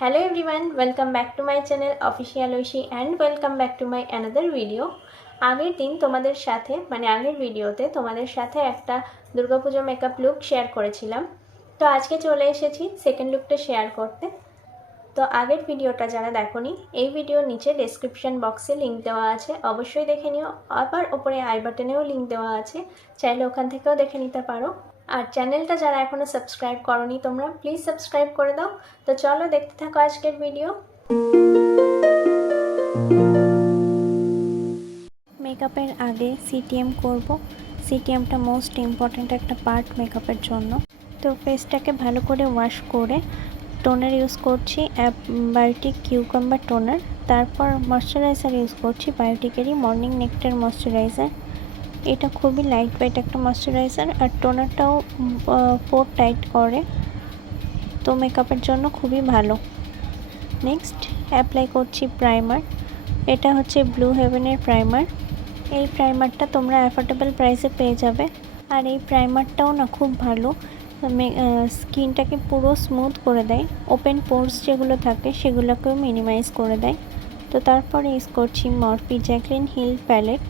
Hello everyone, welcome back to my channel Official Oishi and welcome back to my another video. আগের দিন তোমাদের সাথে আগের ভিডিওতে তোমাদের সাথে একটা দুর্গাপূজা মেকআপ লুক শেয়ার করেছিলাম। তো আজকে চলে এসেছি সেকেন্ড লুকটা শেয়ার করতে। তো আগের ভিডিওটা যারা দেখোনি, এই ভিডিওর নিচে ডেসক্রিপশন বক্সে লিংক দেওয়া আছে, অবশ্যই দেখে নিও। আবার উপরে আই বাটনেও লিংক দেওয়া আছে, চাইলে ওখান থেকেও দেখে নিতে পারো। আর চ্যানেলটা যারা এখনো সাবস্ক্রাইব করোনি তোমরা প্লিজ সাবস্ক্রাইব করে দাও। তো চলো দেখতে থাকো আজকের ভিডিও। মেকআপের আগে সিটিএম করব। সিটিএমটা মোস্ট ইম্পর্ট্যান্ট একটা পার্ট মেকআপের জন্য। তো ফেসটাকে ভালো করে ওয়াশ করে টোনার ইউজ করছি, বায়োটিক কিউকাম্বার টোনার। তারপর ময়শ্চারাইজার ইউজ করছি বায়োটিকেরই মর্নিং নেক্টার ময়শ্চারাইজার। এটা খুবই লাইট ওয়েট একটা ময়শ্চারাইজার, আর টোনারটাও পোর টাইট করে, তো মেকআপের জন্য খুবই ভালো। নেক্সট অ্যাপ্লাই করছি প্রাইমার। এটা হচ্ছে ব্লু হেভেনের প্রাইমার। এই প্রাইমারটা তোমরা অ্যাফোর্ডেবল প্রাইসে পেয়ে যাবে। আর এই প্রাইমারটাও না খুব ভালো, স্কিনটাকে পুরো স্মুথ করে দেয়, ওপেন পোর্স যেগুলো থাকে সেগুলোকেও মিনিমাইজ করে দেয়। তো তারপরে ইউজ করছি Morphe Jaclyn Hill palette,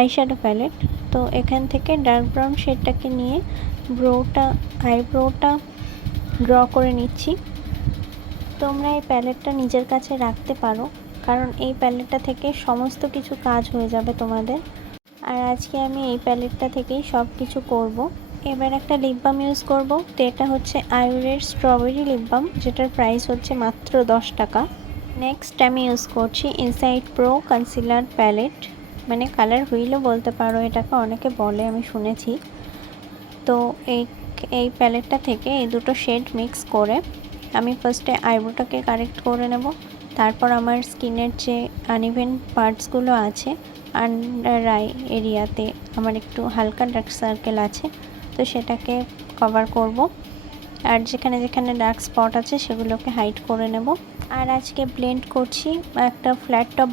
eyeshadow palette. তো এখান থেকে ডার্ক ব্রাউন শেডটাকে নিয়ে আইব্রোটা ড্র করে নিচ্ছি। তোমরা এই প্যালেটটা নিজের কাছে রাখতে পারো, কারণ এই প্যালেটটা থেকে সমস্ত কিছু কাজ হয়ে যাবে তোমাদের। আর আজকে আমি এই প্যালেটটা থেকেই সব কিছু করব। এবার একটা লিপ বাম ইউজ করব। তো এটা হচ্ছে আইউরের স্ট্রবেরি লিপ বাম, যেটার প্রাইস হচ্ছে মাত্র 10 টাকা। নেক্সট আমি ইউজ করছি inside pro concealer palette, colour হুইলও বলতে পারো এটাকে, অনেকে বলে, আমি শুনেছি। তো এই প্যালেটটা থেকে এই দুটো শেড মিক্স করে আমি ফার্স্টে আইব্রোটাকে কারেক্ট করে নেব। তারপর আমার স্কিনের যে আনইভেন পার্টসগুলো আছে, আন্ডার আই এরিয়াতে আমার একটু হালকা ডার্ক সার্কেল আছে, তো সেটাকে কভার করব। আর যেখানে যেখানে ডার্ক স্পট আছে সেগুলোকে হাইড করে নেব। আর আজকে ব্লেন্ড করছি একটা ফ্ল্যাট টপ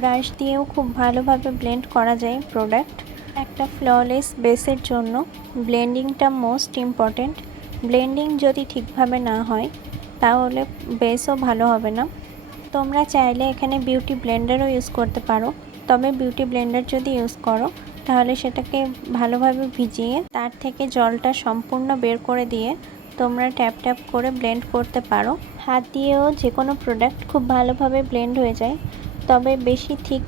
ব্রাশ দিয়েও খুব ভালোভাবে ব্লেন্ড করা যায় প্রোডাক্ট। একটা ফ্ললেস বেসের জন্য ব্লেন্ডিংটা মোস্ট ইম্পর্ট্যান্ট। ব্লেন্ডিং যদি ঠিকভাবে না হয় তাহলে বেসও ভালো হবে না। তোমরা চাইলে এখানে বিউটি ব্লেন্ডারও ইউজ করতে পারো, তবে বিউটি ব্লেন্ডার যদি ইউজ করো তাহলে সেটাকে ভালোভাবে ভিজিয়ে তার থেকে জলটা সম্পূর্ণ বের করে দিয়ে তোমরা ট্যাপ ট্যাপ করে ব্লেন্ড করতে পারো। হাত দিয়েও যে কোনো প্রোডাক্ট খুব ভালোভাবে ব্লেন্ড হয়ে যায়, তবে বেশি থিক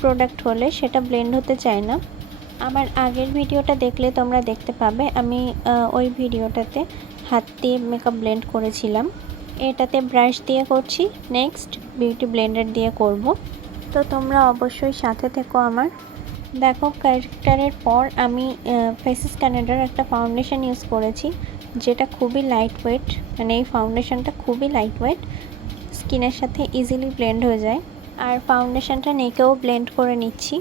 প্রোডাক্ট হলে সেটা ব্লেন্ড হতে চায় না। আমার আগের ভিডিওটা দেখলে তোমরা দেখতে পাবে আমি ওই ভিডিওটাতে হাত দিয়ে মেকআপ ব্লেন্ড করেছিলাম। এটাতে ব্রাশ দিয়ে করছি, নেক্সট বিউটি ব্লেন্ডার দিয়ে করব। তো তোমরা অবশ্যই সাথে থেকো আমার। দেখো, ক্যারেক্টারের পর আমি ফেসেস কানাডার একটা ফাউন্ডেশন ইউজ করেছি, যেটা খুবই লাইট ওয়েট। এই ফাউন্ডেশনটা খুবই লাইট ওয়েট, স্কিনের সাথে ইজিলি ব্লেন্ড হয়ে যায়। আর ফাউন্ডেশনটা নেকেও ব্লেন্ড করে নিচ্ছি।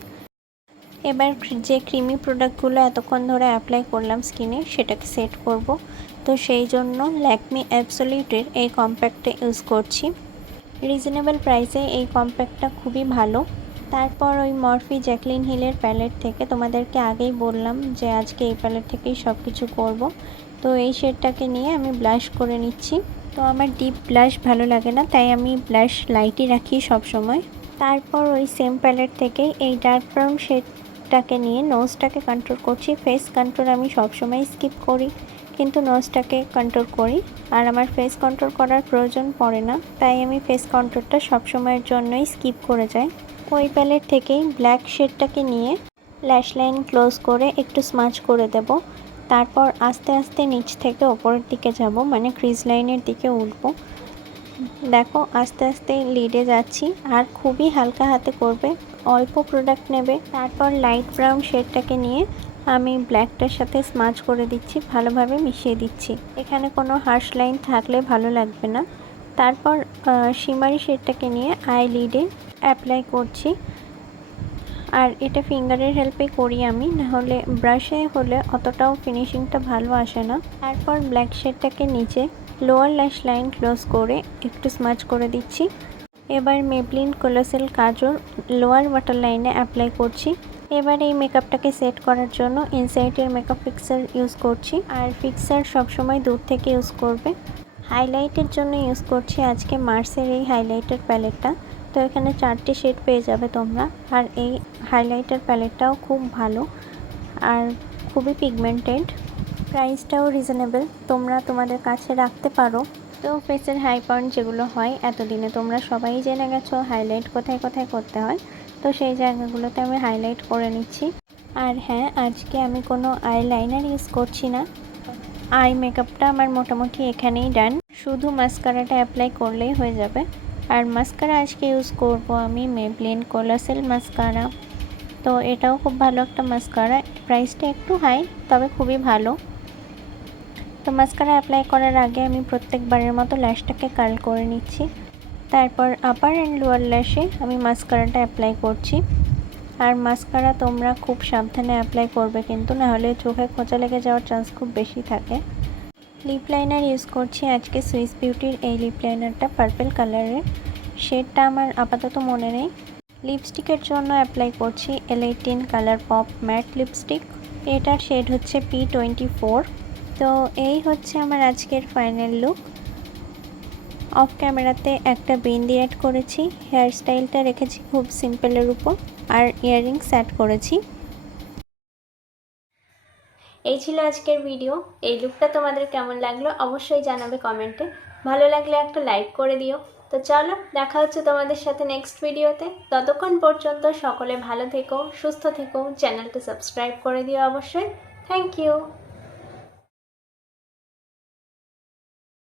এবার যে ক্রিমি প্রোডাক্টগুলো এতক্ষণ ধরে অ্যাপ্লাই করলাম স্কিনে, সেটাকে সেট করব। তো সেই জন্য ল্যাকমি অ্যাবসোলিউটের এই কম্প্যাক্টটা ইউজ করছি। রিজনেবল প্রাইসে এই কম্প্যাক্টটা খুবই ভালো। তারপর ওই মরফি জ্যাকলিন হিলের প্যালেট থেকে, তোমাদেরকে আগেই বললাম যে আজকে এই প্যালেট থেকেই সব কিছু করব। তো এই শেডটাকে নিয়ে আমি ব্লাশ করে নিচ্ছি। তো আমার ডিপ ব্লাশ ভালো লাগে না, তাই আমি ব্লাশ লাইটই রাখি সব সময়। তারপর ওই সেম প্যালেট থেকেই এই ডার্ক ব্রাউন শেডটাকে নিয়ে নোজটাকে কন্ট্রোল করছি। ফেস কন্ট্রোল আমি সবসময় স্কিপ করি, কিন্তু নোজটাকে কন্ট্রোল করি। আর আমার ফেস কন্ট্রোল করার প্রয়োজন পড়ে না, তাই আমি ফেস কন্ট্রোলটা সবসময়ের জন্যই স্কিপ করে যাই। ওই প্যালেট থেকেই ব্ল্যাক শেডটাকে নিয়ে ল্যাশ লাইন ক্লোজ করে একটু স্মাচ করে দেব। তারপর আস্তে আস্তে নিচ থেকে ওপরের দিকে যাব, ক্রিজ লাইনের দিকে উঠব। দেখো, আস্তে আস্তে লিডে যাচ্ছি, আর খুবই হালকা হাতে করবে, অল্প প্রোডাক্ট নেবে। তারপর লাইট ব্রাউন শেডটাকে নিয়ে আমি ব্ল্যাকটার সাথে স্মাচ করে দিচ্ছি, ভালোভাবে মিশিয়ে দিচ্ছি। এখানে কোনো হার্শ লাইন থাকলে ভালো লাগবে না। তারপর শিমারি শেডটাকে নিয়ে আই লিডে অ্যাপ্লাই করছি। আর এটা ফিঙ্গারের হেল্পে করি আমি, নাহলে ব্রাশে হলে অতটাও ফিনিশিংটা ভালো আসে না। তারপর ব্ল্যাক শেডটাকে নিচে লোয়ার ল্যাশ লাইন ক্লোজ করে একটু স্মাচ করে দিচ্ছি। এবার মেবলিন কোলোসেল কাজল লোয়ার ওয়াটার লাইনে অ্যাপ্লাই করছি। এবার এই মেকআপটাকে সেট করার জন্য ইনসাইটের মেকআপ ফিক্সার ইউজ করছি। আর ফিক্সার সবসময় দূর থেকে ইউজ করবে, হাইলাইটের জন্য ইউজ করছি আজকে মার্সের এই হাইলাইটার প্যালেটটা। তো এখানে 4টে শেড পেয়ে যাবে তোমরা। আর এই হাইলাইটার প্যালেটটাও খুব ভালো আর খুবই পিগমেন্টেড, প্রাইসটাও রিজনেবল, তোমরা তোমাদের কাছে রাখতে পারো। তো ফেসের হাই পয়েন্ট যেগুলো হয় এতদিনে তোমরা সবাই জেনে গেছো হাইলাইট কোথায় কোথায় করতে হয়, তো সেই জায়গাগুলোতে আমি হাইলাইট করে নিচ্ছি। আর হ্যাঁ, আজকে আমি কোনো আইলাইনার ইউজ করছি না, আই মেকআপটা আমার মোটামুটি এখানেই ডান, শুধু মাস্কারাটা অ্যাপ্লাই করলেই হয়ে যাবে। আর মাস্কারা আজকে ইউজ করব আমি মেবলিন কোলাসেল মাস্কারা। তো এটাও খুব ভালো একটা মাস্কারা, প্রাইসটা একটু হাই তবে খুবই ভালো। তো মাস্কারা অ্যাপ্লাই করার আগে আমি প্রত্যেকবারের মতো ল্যাশটাকে কার্ল করে নিচ্ছি, তারপর আপার অ্যান্ড লোয়ার ল্যাশে আমি মাস্কারাটা অ্যাপ্লাই করছি। আর মাস্কারা তোমরা খুব সাবধানে অ্যাপ্লাই করবে কিন্তু, নাহলে চোখে খোঁচা লেগে যাওয়ার চান্স খুব বেশি থাকে। লিপ লাইনার ইউজ করছি আজকে সুইস বিউটির এই লিপ লাইনারটা পার্পল কালারের, শেডটা আমার আপাতত মনে নেই। লিপস্টিকের জন্য অ্যাপ্লাই করছি L18 colour pop mat lipstick, এটার শেড হচ্ছে P24। তো এই হচ্ছে আমার আজকের ফাইনাল লুক। অফ ক্যামেরাতে একটা বিন্দি অ্যাড করেছি, হেয়ার স্টাইলটা রেখেছি খুব সিম্পলের উপর, আর ইয়াররিংস অ্যাড করেছি। এই ছিল আজকের ভিডিও। এই লুকটা তোমাদের কেমন লাগলো অবশ্যই জানাবে কমেন্টে, ভালো লাগলে একটা লাইক করে দিও। তো চলো, দেখা হচ্ছে তোমাদের সাথে নেক্সট ভিডিওতে। ততক্ষণ পর্যন্ত সকলে ভালো থেকো, সুস্থ থেকো, চ্যানেলটা সাবস্ক্রাইব করে দিও অবশ্যই। Thank you.